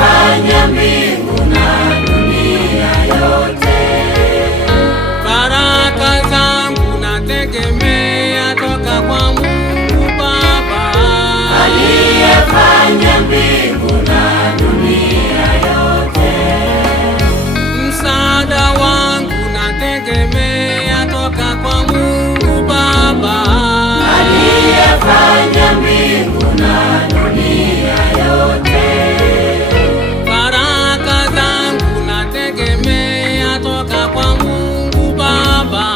aliyefanya mbingu na dunia yote. Baraka zangu nategemea toka kwa Mungu Baba, aliyefanya mbingu na dunia yote. Msaada wangu nategemea toka kwa Mungu Baba, aliyefanya mbingu na dunia yote. Baraka zangu nategemea toka kwa Mungu Baba,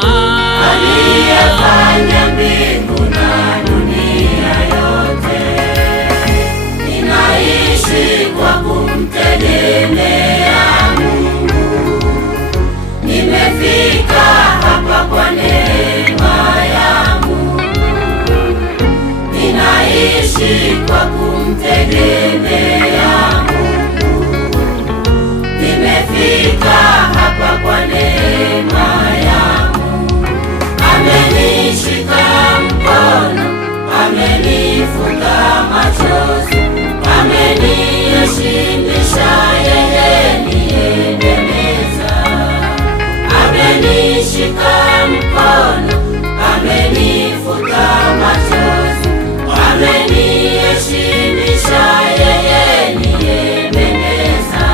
aliyefanya mbingu na dunia yote. Ninaishi kwa kumtegemea Mungu, nimefika hapa kwa neema ya Mungu. Ninaishi kwa kumtegemea Mungu, nimefika hapa kwa neema ya Mungu. Amenishika mkono, amenifuta machozi, ameniyeshindisha yeye niendeleza. Amenishika mkono, amenifuta machozi, ameniyeshindisha yeye niendeleza.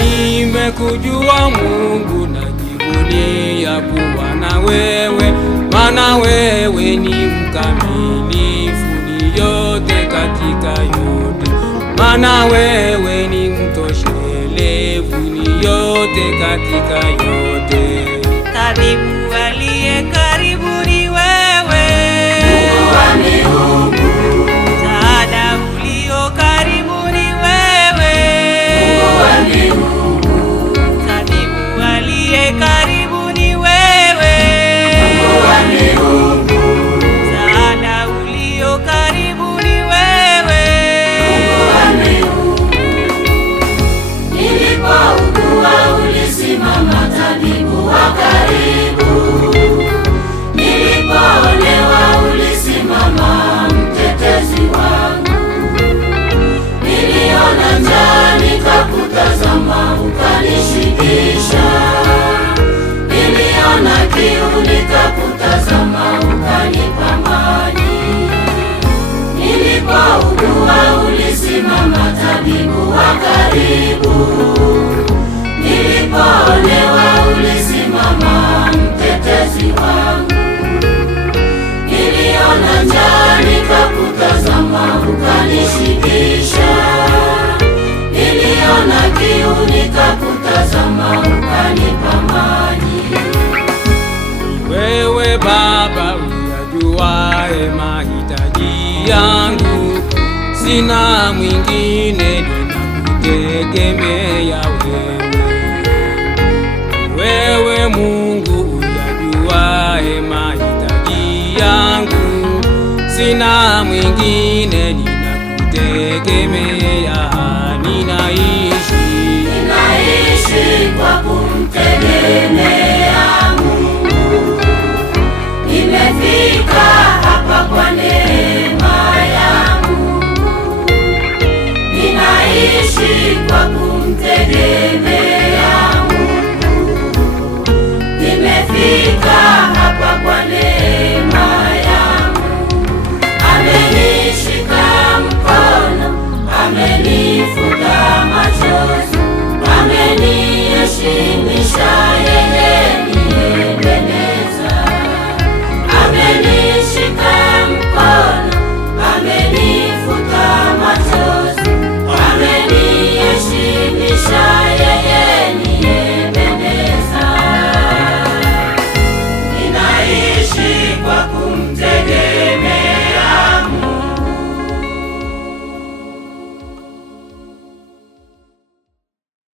Nimekujua Mungu, najivunia kuwa na wewe, maana wewe ni mkamilifu, ni yote katika yote, maana wewe ni mtoshelevu, ni yote katika yote. Tabibu aliye karibu ni wewe, Mungu wa miungu, msaada ulio karibu ni wewe, Mungu wa miungu, tabibu aliye karibu ni wewe, Mungu wa miungu, msaada ulio karibu ni wewe, Mungu wa miungu. Nilipougua ulisimama, tabibu wa karibu. Nilipoonewa ulisimama, mtetezi wangu. Niliona njaa nikakutazama, ukanishibisha. Niliona kiu nikakutazama, ukanipa maji. Nilipougua ulisimama, tabibu wa karibu. Nilipoonewa ulisimama, mtetezi wangu. Niliona njaa nikakutazama, ukanishibisha. Niliona kiu nikakutazama, ukanipa maji. Wewe Baba uyajuaye mahitaji yangu, sina mwingine, ninakutegemea wewe. Wewe Mungu uyajuaye mahitaji yangu, sina mwingine, ninakutegemea. Ninaishi kwa kumtegemea